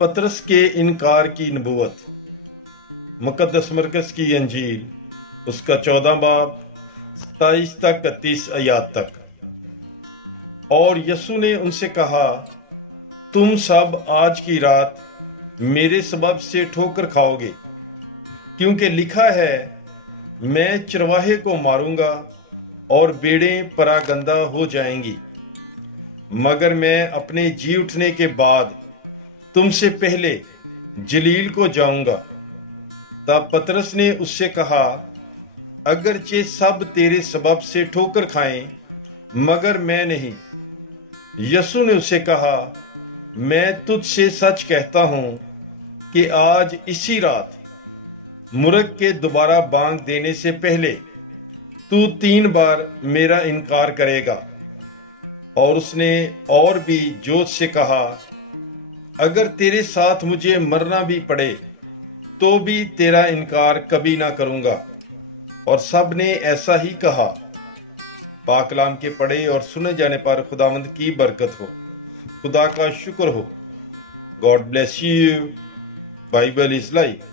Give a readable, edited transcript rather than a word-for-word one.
पतरस के इनकार की नबूवत। मुकद्दस मरकज़ की अंजील उसका 14 बाब 27 तक 31 आयात तक। और यसु ने उनसे कहा, तुम सब आज की रात मेरे सबब से ठोकर खाओगे, क्योंकि लिखा है, मैं चरवाहे को मारूंगा और भेड़ें परागंदा हो जाएंगी। मगर मैं अपने जी उठने के बाद तुमसे पहले जलील को जाऊंगा। तब पतरस ने उससे कहा, अगरचे सब तेरे सबब से ठोकर खाएं, मगर मैं नहीं। यसु ने उसे कहा, मैं तुझसे सच कहता हूं कि आज इसी रात मुर्ग के दोबारा बांग देने से पहले तू 3 बार मेरा इनकार करेगा। और उसने और भी जोश से कहा, अगर तेरे साथ मुझे मरना भी पड़े तो भी तेरा इनकार कभी ना करूंगा। और सब ने ऐसा ही कहा। पाक कलाम के पढ़े और सुने जाने पर खुदावंद की बरकत हो। खुदा का शुक्र हो। God bless you. Bible is life.